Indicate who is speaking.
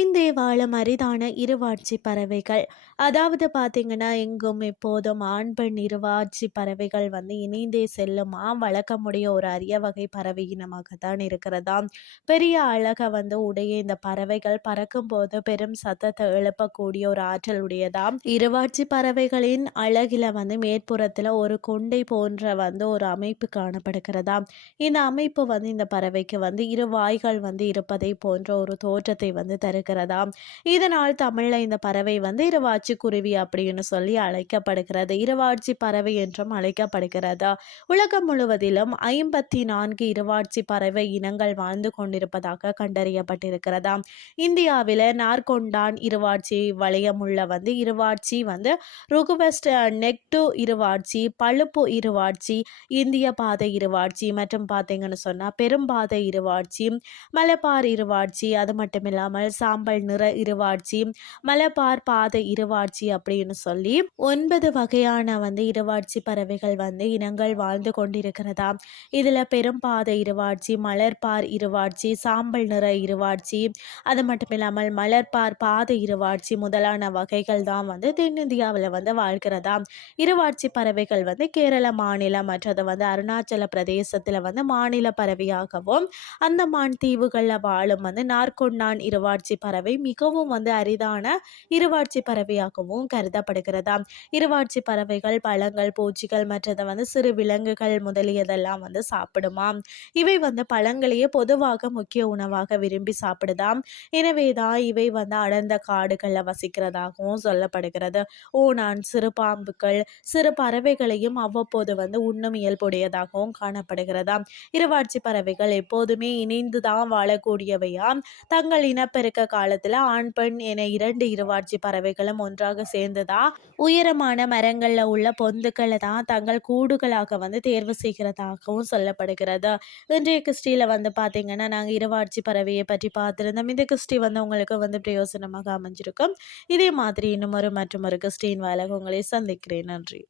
Speaker 1: இணைந்தே வாழும் அரிதான இருவாட்சி பறவைகள். அதாவது பார்த்தீங்கன்னா எங்கும் எப்போதும் ஆண் பெண் இருவாட்சி பறவைகள் வந்து இணைந்தே செல்லுமா வளர்க்கமுடைய ஒரு அரிய வகை பறவை தான் இருக்கிறதாம். பெரிய அழகை வந்து உடைய இந்த பறவைகள் பறக்கும்போது பெரும் சத்தத்தை எழுப்பக்கூடிய ஒரு ஆற்றல் உடையதாம் இருவாட்சி பறவைகளின் அழகில வந்து மேற்புறத்தில் ஒரு கொண்டை போன்ற வந்து ஒரு அமைப்பு காணப்படுகிறதாம். இந்த அமைப்பு வந்து இந்த பறவைக்கு வந்து இரு வாய்கள் வந்து இருப்பதை போன்ற ஒரு தோற்றத்தை வந்து தருகிறது. இருக்கிறதா? இதனால் தமிழில் இந்த பறவை வந்து இருவாட்சி குருவி அப்படின்னு சொல்லி அழைக்கப்படுகிறது. இரவாட்சி பறவை என்றும் அழைக்கப்படுகிறது? உலகம் முழுவதிலும் ஐம்பத்தி நான்கு இரவாட்சி பறவை இனங்கள் வாழ்ந்து கொண்டிருப்பதாக கண்டறியப்பட்டிருக்கிறதாம் இந்தியாவில் நார்கொண்டான் இருவாட்சி வளையமுள்ள வந்து இருவாட்சி வந்து ருகுவெஸ்ட் நெக்டு இருவாட்சி பழுப்பு இருவாட்சி இந்திய பாதை இருவாட்சி மற்றும் பார்த்தீங்கன்னு சொன்னால் பெரும்பாதை இருவாட்சி மலைப்பார் இருவாட்சி அது மட்டும் இல்லாமல் சாம்பல் நிற இருவாட்சி மலபார் பாதை இருவாட்சி அப்படின்னு சொல்லி ஒன்பது வகையான வந்து இருவாட்சி பறவைகள் வந்து இனங்கள் வாழ்ந்து கொண்டிருக்கிறதா. இதில் பெரும்பாதை இருவாட்சி மலர்பார் இருவாட்சி சாம்பல் நிற இருவாட்சி அது மட்டும் இல்லாமல் மலர்பார் பாதை இருவாட்சி முதலான வகைகள் தான் வந்து தென்னிந்தியாவில் வந்து வாழ்கிறதா. இருவாட்சி பறவைகள் வந்து கேரள மாநிலம் மற்றது வந்து அருணாச்சல பிரதேசத்தில் வந்து மாநில பறவையாகவும் அந்தமான் தீவுகளில் வாழும் வந்து நார்கொண்டான் இருவாட்சி பறவை மிகவும் வந்து அரிதான இருவாட்சி பறவையாகவும் கருதப்படுகிறதாம் இருவாட்சி பறவைகள் பழங்கள் பூச்சிகள் மற்றதை வந்து சிறு விலங்குகள் முதலியதெல்லாம் வந்து சாப்பிடுமாம் இவை வந்து பழங்களையே பொதுவாக முக்கிய உணவாக விரும்பி சாப்பிடுதாம் எனவே தான் இவை வந்து அடர்ந்த காடுகளில் வசிக்கிறதாகவும் சொல்லப்படுகிறது. ஓனான் சிறு பாம்புகள் சிறு பறவைகளையும் அவ்வப்போது வந்து உண்ணும் இயல்புடையதாகவும் காணப்படுகிறதாம் இருவாட்சி பறவைகள் எப்போதுமே இணைந்து தான் வாழக்கூடியவையாம் தங்கள் இனப்பெருக்க காலத்தில் ஆண் பெண் என இரண்டு இருவாட்சி பறவைகளும் ஒன்றாக சேர்ந்ததா உயரமான மரங்களில் உள்ள பொந்துக்களை தான் தங்கள் கூடுகளாக வந்து தேர்வு செய்கிறதாகவும் சொல்லப்படுகிறது. இன்றைய கிறிஸ்டியில் வந்து பார்த்தீங்கன்னா நாங்கள் இருவாட்சி பறவையை பற்றி பார்த்துருந்தோம். இந்த கிறிஸ்டி வந்து உங்களுக்கு வந்து பிரயோசனமாக அமைஞ்சிருக்கும். இதே மாதிரி இன்னும் ஒரு மற்றும் ஒரு கிறிஸ்டின் வேலை உங்களை சந்திக்கிறேன். நன்றி.